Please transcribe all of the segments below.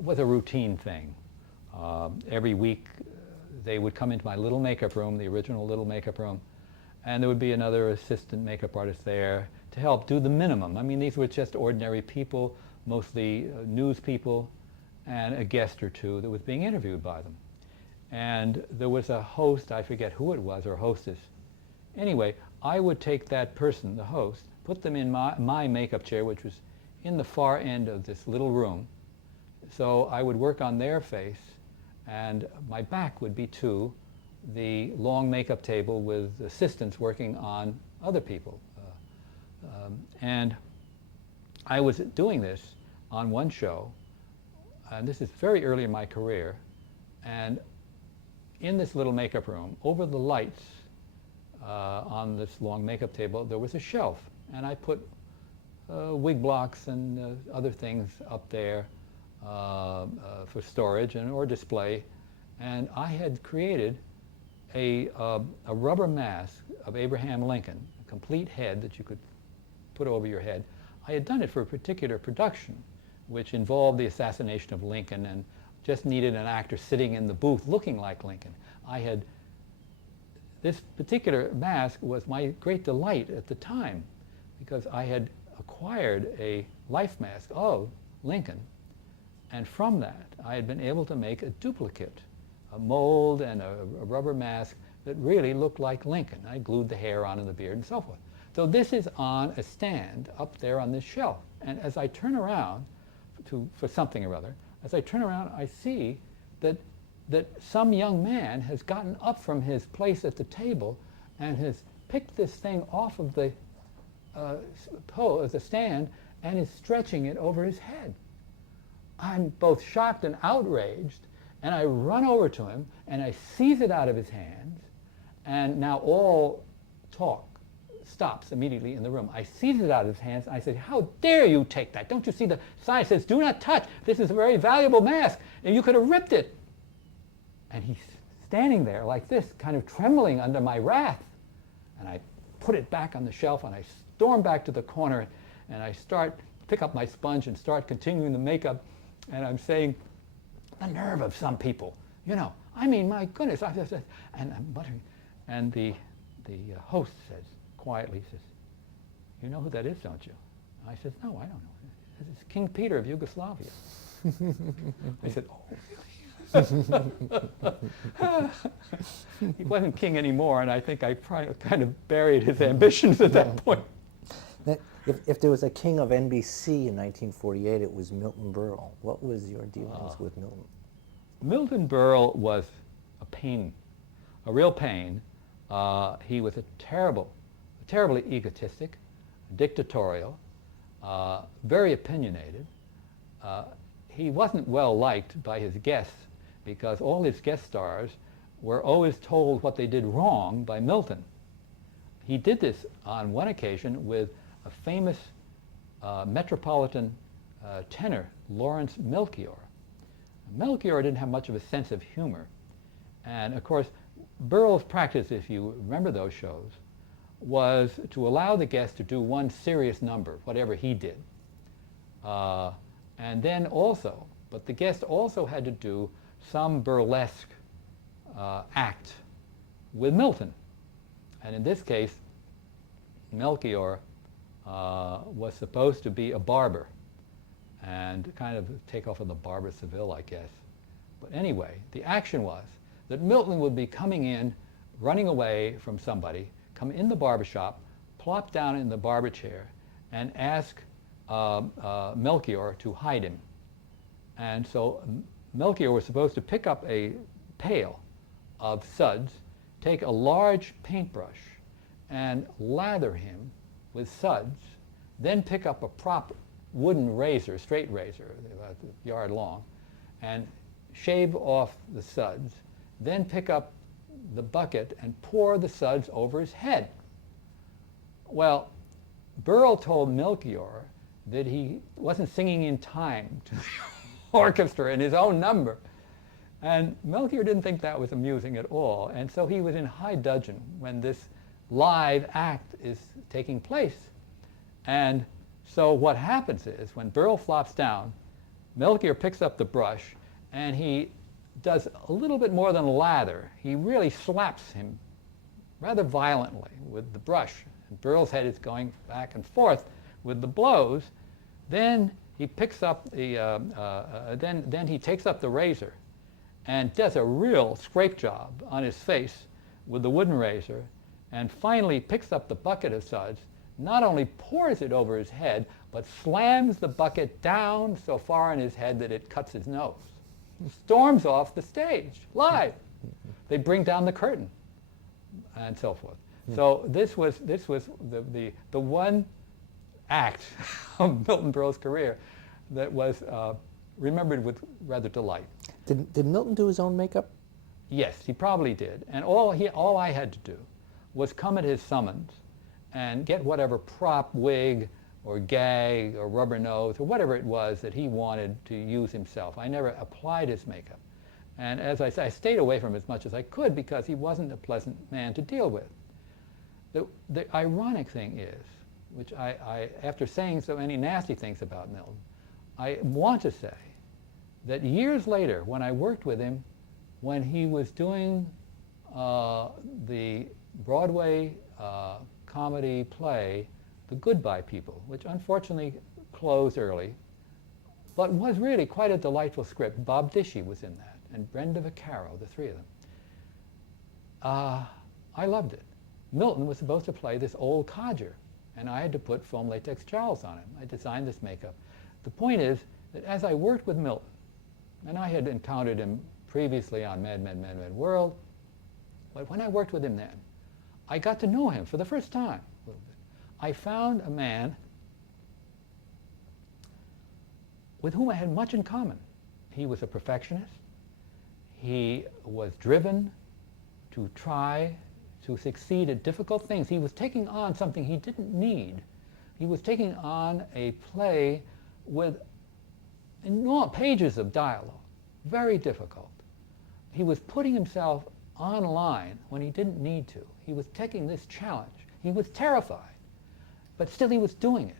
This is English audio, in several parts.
was a routine thing. Every week they would come into my little makeup room, the original little makeup room, and there would be another assistant makeup artist there to help do the minimum. I mean, these were just ordinary people, mostly news people, and a guest or two that was being interviewed by them. And there was a host, I forget who it was, or hostess. Anyway, I would take that person, the host, put them in my makeup chair, which was in the far end of this little room. So I would work on their face, and my back would be to the long makeup table with assistants working on other people. And I was doing this on one show, and this is very early in my career, and in this little makeup room, over the lights on this long makeup table, there was a shelf, and I put wig blocks and other things up there for storage or display, and I had created a rubber mask of Abraham Lincoln, a complete head that you could put over your head. I had done it for a particular production, which involved the assassination of Lincoln and just needed an actor sitting in the booth looking like Lincoln. This particular mask was my great delight at the time, because I had acquired a life mask of Lincoln, and from that I had been able to make a duplicate, a mold and a rubber mask that really looked like Lincoln. I glued the hair on and the beard and so forth. So this is on a stand up there on this shelf, and as I turn around for something or other, as I turn around, I see that some young man has gotten up from his place at the table and has picked this thing off of the stand and is stretching it over his head. I'm both shocked and outraged, and I run over to him and I seize it out of his hands, and now all talk stops immediately in the room. I seize it out of his hands, and I said, "How dare you take that? Don't you see the sign says, 'Do not touch. This is a very valuable mask, and you could have ripped it.'" And he's standing there like this, kind of trembling under my wrath. And I put it back on the shelf, and I storm back to the corner, and I pick up my sponge and start continuing the makeup, and I'm saying, "The nerve of some people, I mean, my goodness," and I'm muttering. And the host says, quietly, says, "You know who that is, don't you?" I said, "No, I don't know. It's King Peter of Yugoslavia." I said, "Oh, really?" He wasn't king anymore, and I think I kind of buried his ambitions at that point. If there was a king of NBC in 1948, it was Milton Berle. What was your dealings with Milton? Milton Berle was a pain, a real pain. He was terribly egotistic, dictatorial, very opinionated. He wasn't well liked by his guests, because all his guest stars were always told what they did wrong by Milton. He did this on one occasion with a famous metropolitan tenor, Lawrence Melchior. Melchior didn't have much of a sense of humor. And of course, Berle's practice, if you remember those shows, was to allow the guest to do one serious number, whatever he did. And then also, but the guest also had to do some burlesque act with Milton. And in this case, Melchior was supposed to be a barber and kind of take off on the Barber Seville, I guess. But anyway, the action was that Milton would be coming in, running away from somebody, come in the barber shop, plop down in the barber chair, and ask Melchior to hide him. And so Melchior was supposed to pick up a pail of suds, take a large paintbrush, and lather him with suds, then pick up a prop wooden razor, straight razor, about a yard long, and shave off the suds, then pick up the bucket and pour the suds over his head. Well, Berle told Melchior that he wasn't singing in time to the orchestra in his own number. And Melchior didn't think that was amusing at all, and so he was in high dudgeon when this live act is taking place. And so what happens is, when Berle flops down, Melchior picks up the brush and he does a little bit more than lather. He really slaps him rather violently with the brush. And Burl's head is going back and forth with the blows. Then he picks up the, then he takes up the razor and does a real scrape job on his face with the wooden razor, and finally picks up the bucket of suds, not only pours it over his head, but slams the bucket down so far in his head that it cuts his nose. He storms off the stage, live. They bring down the curtain, and so forth. So this was the one act of Milton Berle's career that was remembered with rather delight. Did Milton do his own makeup? Yes, he probably did. And all I had to do was come at his summons and get whatever prop, wig, or gag, or rubber nose, or whatever it was that he wanted to use himself. I never applied his makeup. And as I say, I stayed away from him as much as I could because he wasn't a pleasant man to deal with. The ironic thing is, which after saying so many nasty things about Milton, I want to say that years later, when I worked with him, when he was doing the Broadway comedy play, The Goodbye People, which unfortunately closed early, but was really quite a delightful script. Bob Dishy was in that, and Brenda Vaccaro, the three of them. I loved it. Milton was supposed to play this old codger, and I had to put foam latex jowls on him. I designed this makeup. The point is that as I worked with Milton, and I had encountered him previously on Mad Men, Mad Men World, but when I worked with him then, I got to know him for the first time a little bit. I found a man with whom I had much in common. He was a perfectionist. He was driven to try to succeed at difficult things. He was taking on something he didn't need. He was taking on a play with enormous pages of dialogue, very difficult. He was putting himself online when he didn't need to. He was taking this challenge. He was terrified, but still he was doing it.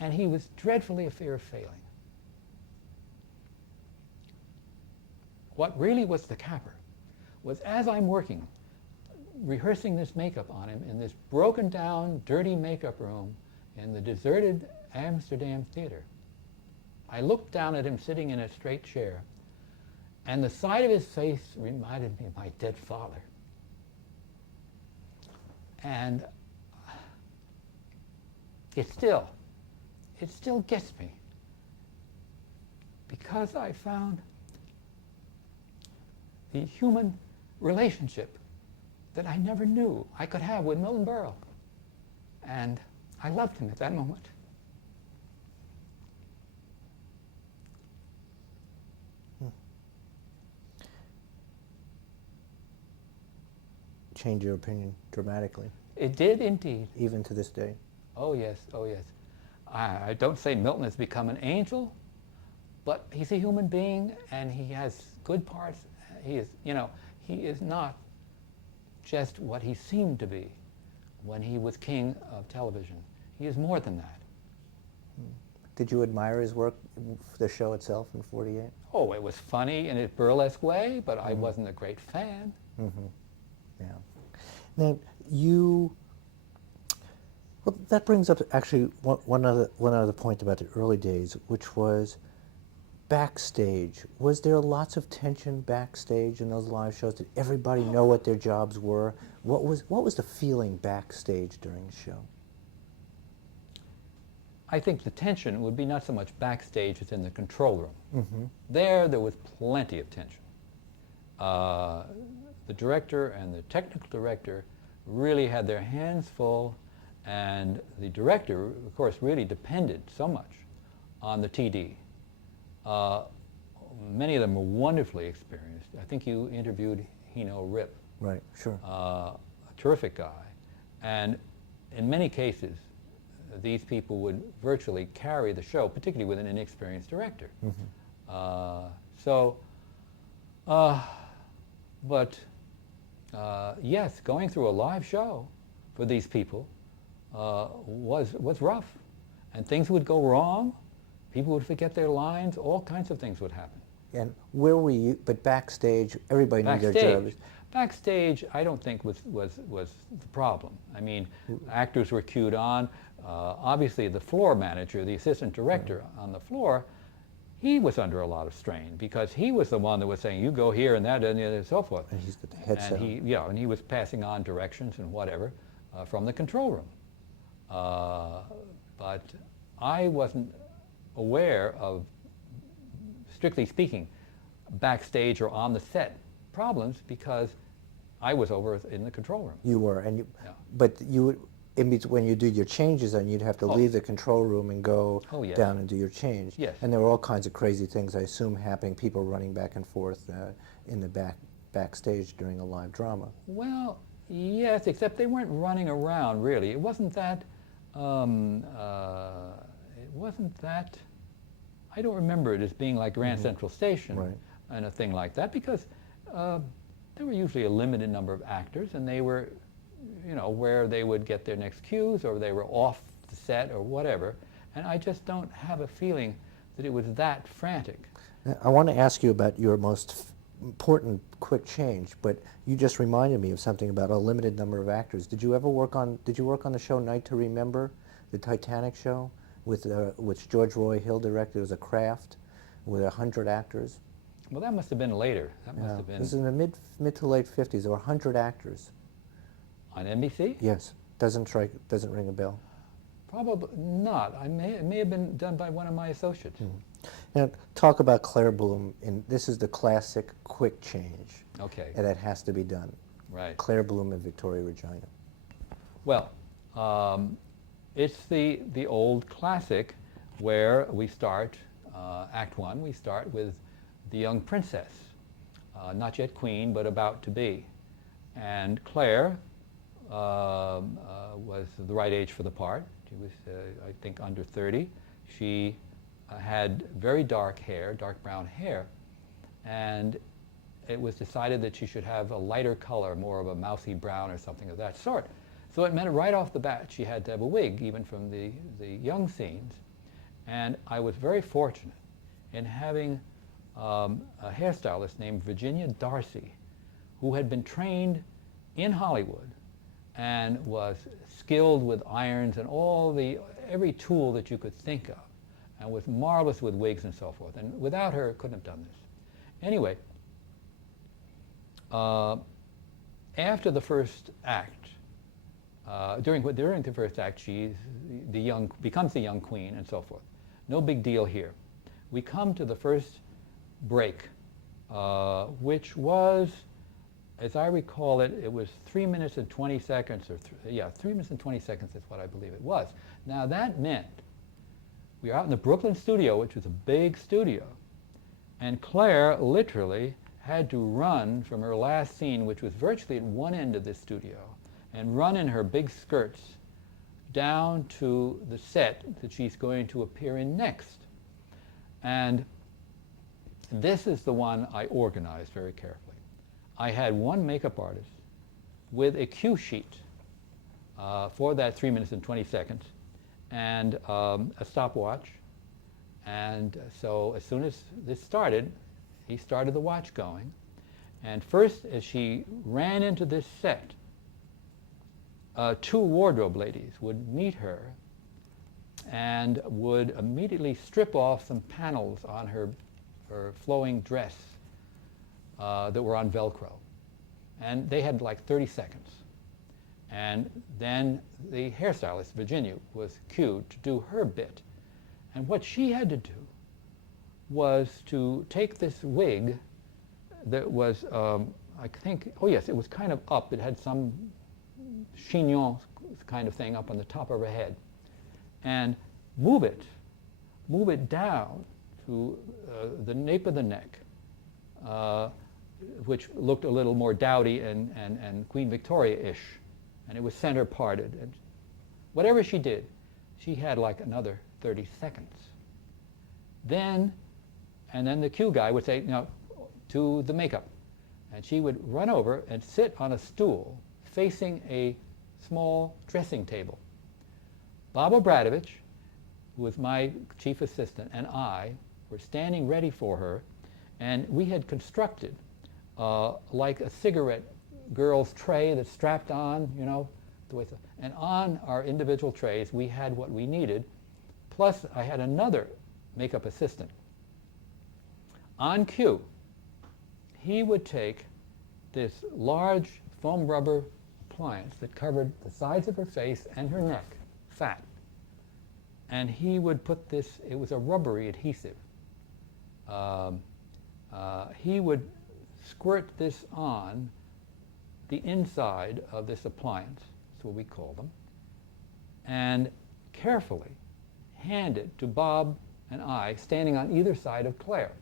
And he was dreadfully afraid of failing. What really was the capper was, as I'm working, rehearsing this makeup on him in this broken down, dirty makeup room in the deserted Amsterdam theater, I looked down at him sitting in a straight chair, and the side of his face reminded me of my dead father. And it still gets me, because I found the human relationship that I never knew I could have with Milton Berle. And I loved him at that moment. Change your opinion dramatically, It did indeed. even to this day. Oh yes, oh yes. I don't say Milton has become an angel, but he's a human being and he has good parts. He is not just what he seemed to be when he was king of television. He is more than that. Did you admire his work for the show itself in '48? Oh, it was funny in a burlesque way, but I wasn't a great fan. Yeah. Now well, that brings up actually one other point about the early days, which was backstage. Was there lots of tension backstage in those live shows? Did everybody know what their jobs were? What was the feeling backstage during the show? I think the tension would be not so much backstage as in the control room. There was plenty of tension. The director and the technical director really had their hands full, and the director, of course, really depended so much on the TD. Many of them were wonderfully experienced. I think you interviewed Hino Rip. Right, sure. A terrific guy. And in many cases, these people would virtually carry the show, particularly with an inexperienced director. Yes, going through a live show for these people was rough. And things would go wrong, People would forget their lines. All kinds of things would happen. And where were you? But backstage, everybody knew their job. Backstage, I don't think was the problem. I mean, actors were cued on. Obviously, the floor manager, the assistant director on the floor, he was under a lot of strain because he was the one that was saying, "You go here and that and so forth." And he's got the headset. And he was passing on directions and whatever from the control room. But I wasn't aware of, strictly speaking, backstage or on the set problems because I was over in the control room. You were, but you would, when you do your changes, then you'd have to leave the control room and go down and do your change. Yes. And there were all kinds of crazy things, I assume, happening. People running back and forth in the backstage during a live drama. Well, yes, except they weren't running around really. It wasn't that. I don't remember it as being like Grand Central Station and a thing like that because there were usually a limited number of actors, and they were, where they would get their next cues, or they were off the set or whatever. And I just don't have a feeling that it was that frantic. I want to ask you about your most important quick change, but you just reminded me of something about a limited number of actors. Did you work on the show Night to Remember, the Titanic show, which George Roy Hill directed? It was a craft with 100 actors. Well, that must have been later. That must have been. This is in the mid to late 50s. There were 100 actors. On NBC? Yes. Doesn't ring a bell. Probably not. It may have been done by one of my associates. Now, talk about Claire Bloom. This is the classic quick change. Okay. And that has to be done. Right. Claire Bloom and Victoria Regina. Well, it's the old classic where we start, Act One, we start with the young princess, not yet queen, but about to be. And Claire was the right age for the part. She was, I think, under 30. She had very dark hair, dark brown hair, and it was decided that she should have a lighter color, more of a mousy brown or something of that sort. So it meant right off the bat she had to have a wig, even from the young scenes. And I was very fortunate in having a hairstylist named Virginia Darcy, who had been trained in Hollywood and was skilled with irons and every tool that you could think of, and was marvelous with wigs and so forth. And without her, couldn't have done this. Anyway, after the first act, during the first act, becomes the young queen and so forth. No big deal here. We come to the first break, which was, as I recall it, it was 3 minutes and 20 seconds, 3 minutes and 20 seconds is what I believe it was. Now that meant we were out in the Brooklyn studio, which was a big studio, and Claire literally had to run from her last scene, which was virtually at one end of this studio, and run in her big skirts down to the set that she's going to appear in next. And this is the one I organized very carefully. I had one makeup artist with a cue sheet for that 3 minutes and 20 seconds and a stopwatch. And so as soon as this started, he started the watch going. And first, as she ran into this set, two wardrobe ladies would meet her and would immediately strip off some panels on her flowing dress that were on Velcro. And they had like 30 seconds. And then the hairstylist, Virginia, was cued to do her bit. And what she had to do was to take this wig that was, I think, it was kind of up. It had some chignon kind of thing up on the top of her head, and move it down to the nape of the neck, which looked a little more dowdy and Queen Victoria-ish, and it was center parted. And whatever she did, she had like another 30 seconds. Then the cue guy would say, "Now, to the makeup," and she would run over and sit on a stool facing a small dressing table. Bob Obradovich who was my chief assistant, and I were standing ready for her, and we had constructed like a cigarette girl's tray that's strapped on, you know, and on our individual trays we had what we needed, plus I had another makeup assistant. On cue, he would take this large foam rubber appliance that covered the sides of her face and her neck, fat, and he would put this, it was a rubbery adhesive. He would squirt this on the inside of this appliance, that's what we call them, and carefully hand it to Bob and I standing on either side of Claire.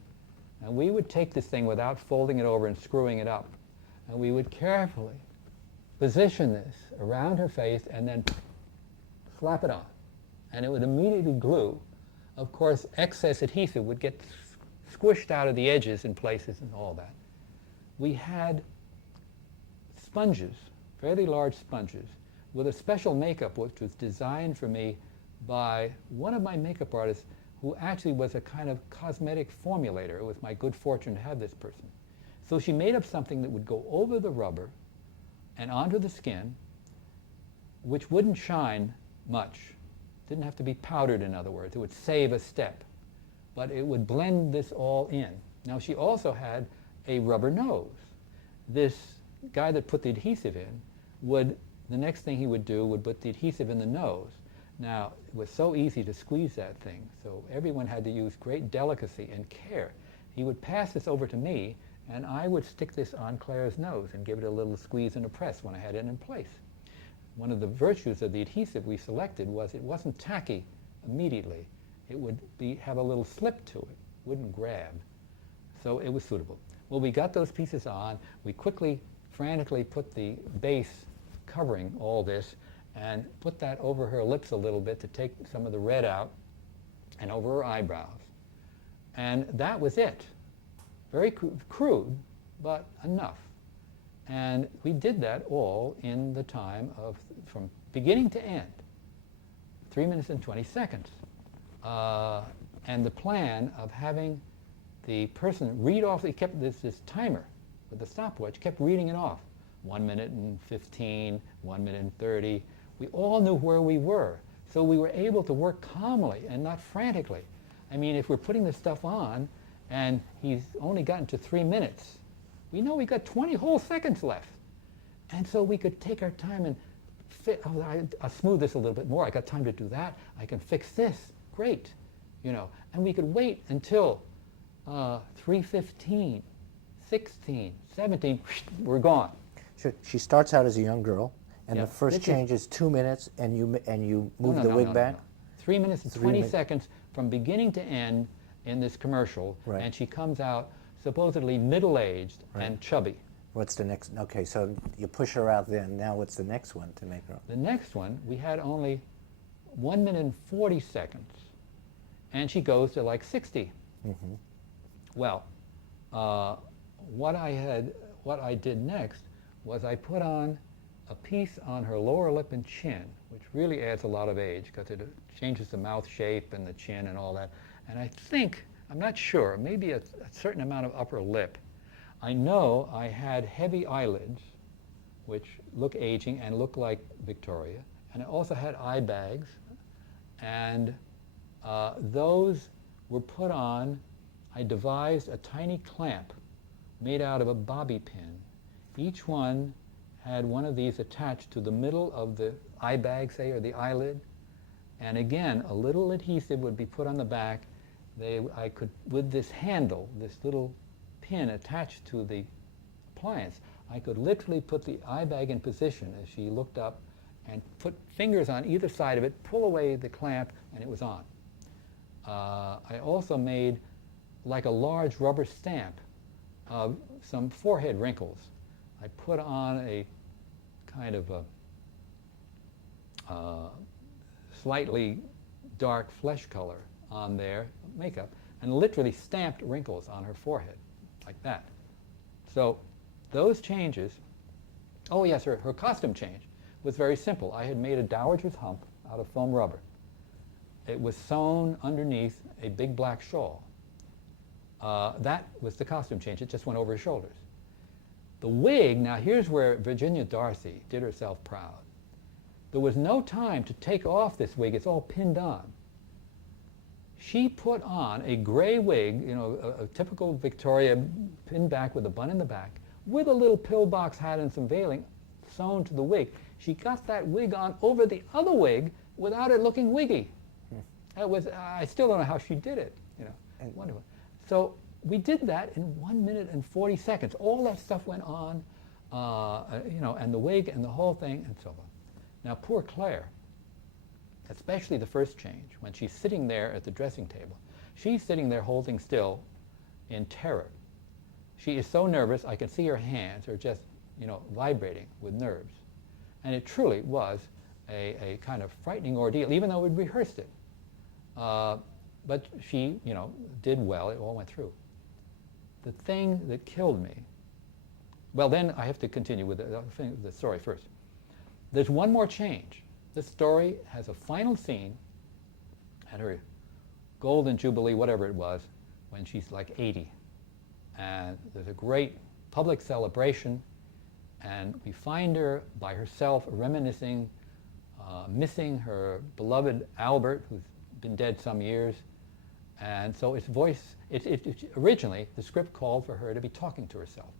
And we would take this thing without folding it over and screwing it up, and we would carefully position this around her face and then slap it on. And it would immediately glue. Of course, excess adhesive would get squished out of the edges in places and all that. We had sponges, fairly large sponges, with a special makeup which was designed for me by one of my makeup artists who actually was a kind of cosmetic formulator. It was my good fortune to have this person. So she made up something that would go over the rubber and onto the skin, which wouldn't shine much. Didn't have to be powdered, in other words. It would save a step. But it would blend this all in. Now, she also had a rubber nose. This guy that put the adhesive in would, the next thing he would do would put the adhesive in the nose. Now, it was so easy to squeeze that thing, so everyone had to use great delicacy and care. He would pass this over to me, and I would stick this on Claire's nose and give it a little squeeze and a press when I had it in place. One of the virtues of the adhesive we selected was it wasn't tacky immediately. It would have a little slip to it, wouldn't grab. So it was suitable. Well, we got those pieces on. We quickly, frantically put the base covering all this and put that over her lips a little bit to take some of the red out, and over her eyebrows. And that was it. Very crude, but enough. And we did that all in the time of, from beginning to end, 3 minutes and 20 seconds. And the plan of having the person read off, he kept this timer with the stopwatch, kept reading it off. 1 minute and 15, 1 minute and 30. We all knew where we were. So we were able to work calmly and not frantically. I mean, if we're putting this stuff on and he's only gotten to 3 minutes, we know we got 20 whole seconds left. And so we could take our time and I'll smooth this a little bit more. I got time to do that. I can fix this. Great. You know, and we could wait until 3:15, 16, 17, we're gone. She starts out as a young girl, and Yeah. the first change is 2 minutes, and you move No, the no, wig no, back? no. 3 minutes and 20 seconds from beginning to end in this commercial, Right. and she comes out supposedly middle-aged and chubby. What's the next? Okay, so you push her out then. Now what's the next one to make her? The next one, we had only 1 minute and 40 seconds, and she goes to like 60. Mm-hmm. Well, what I did next was I put on a piece on her lower lip and chin, which really adds a lot of age because it changes the mouth shape and the chin and all that. And I think, I'm not sure, maybe a certain amount of upper lip. I know I had heavy eyelids, which look aging and look like Victoria. And I also had eye bags. And those were put on. I devised a tiny clamp made out of a bobby pin. Each one had one of these attached to the middle of the eye bag, say, or the eyelid. And again, a little adhesive would be put on the back. I could, with this handle, this little pin attached to the appliance, I could literally put the eye bag in position as she looked up and put fingers on either side of it, pull away the clamp, and it was on. I also made like a large rubber stamp of some forehead wrinkles. I put on a kind of a slightly dark flesh color on their makeup and literally stamped wrinkles on her forehead like that. So those changes, oh yes, her costume change was very simple. I had made a dowager's hump out of foam rubber. it was sewn underneath a big black shawl. That was the costume change. It just went over her shoulders. The wig, now here's where Virginia Darcy did herself proud. There was no time to take off this wig. It's all pinned on. She put on a gray wig, you know, a typical Victoria pinned back with a bun in the back, with a little pillbox hat and some veiling sewn to the wig. She got that wig on over the other wig without it looking wiggy. That was, I still don't know how she did it, you know, wonderful. So we did that in 1 minute and 40 seconds. All that stuff went on, you know, and the wig and the whole thing and so on. Now poor Claire, especially the first change, when she's sitting there at the dressing table, she's sitting there holding still in terror. She is so nervous, I can see her hands are just, you know, vibrating with nerves. And it truly was a kind of frightening ordeal, even though we'd rehearsed it. But she, you know, did well. It all went through. The thing that killed me, well, then I have to continue with the story first. There's one more change. This story has a final scene at her golden jubilee, whatever it was, when she's like 80. And there's a great public celebration, and we find her by herself reminiscing, missing her beloved Albert, who's been dead some years. And so its voice, originally the script called for her to be talking to herself.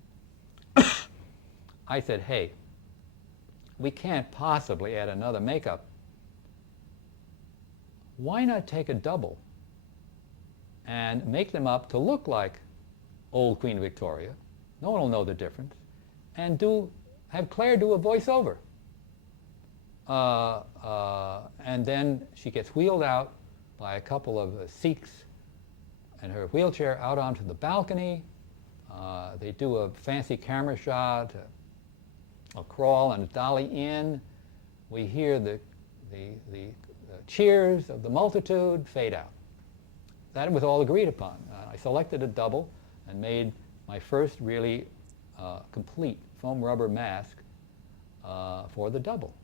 I said, hey, we can't possibly add another makeup. Why not take a double and make them up to look like old Queen Victoria? No one will know the difference. And have Claire do a voiceover. And then she gets wheeled out by a couple of Sikhs in her wheelchair out onto the balcony. They do a fancy camera shot, a crawl and a dolly in. We hear the cheers of the multitude fade out. That was all agreed upon. I selected a double and made my first really complete foam rubber mask for the double.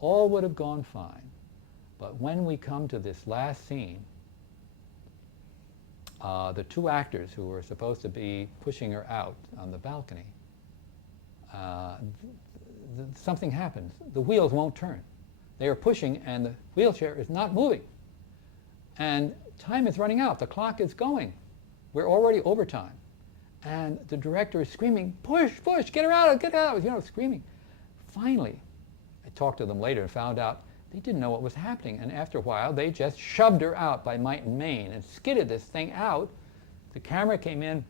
All would have gone fine. But when we come to this last scene, the two actors who were supposed to be pushing her out on the balcony, something happens. The wheels won't turn. They are pushing and the wheelchair is not moving. And time is running out. The clock is going. We're already overtime. And the director is screaming, push, push, get her out, you know, screaming. Finally, I talked to them later and found out they didn't know what was happening. And after a while, they just shoved her out by might and main and skidded this thing out. The camera came in,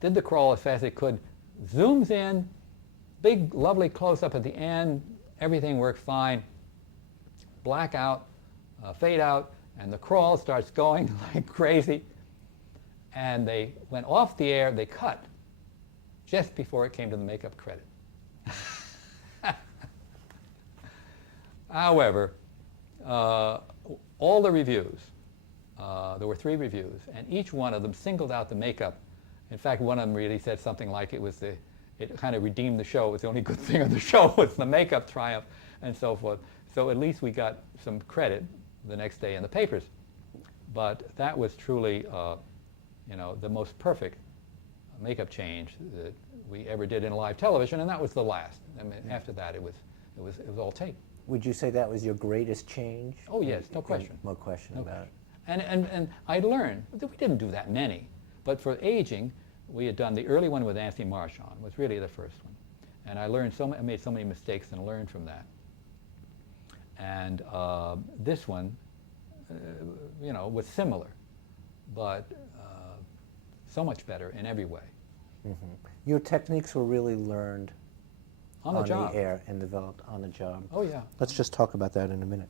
did the crawl as fast as it could, zooms in, big, lovely close-up at the end. Everything worked fine. Black out, fade out, and the crawl starts going like crazy. And they went off the air, they cut just before it came to the makeup credit. However, all the reviews, there were 3 reviews, and each one of them singled out the makeup. In fact, one of them really said something like it kind of redeemed the show. It was the only good thing of the show was the makeup triumph and so forth. So at least we got some credit the next day in the papers. But that was truly, you know, the most perfect makeup change that we ever did in live television, and that was the last. I mean, after that, it was all tape. Would you say that was your greatest change? Oh yes, no question. No question about it. And I learned that we didn't do that many, but for aging, we had done the early one with Anthony Marchand was really the first one, and I learned I made so many mistakes and learned from that. And this one, you know, was similar, but so much better in every way. Mm-hmm. Your techniques were really learned on the job, the air and developed on the job. Oh yeah. Let's just talk about that in a minute.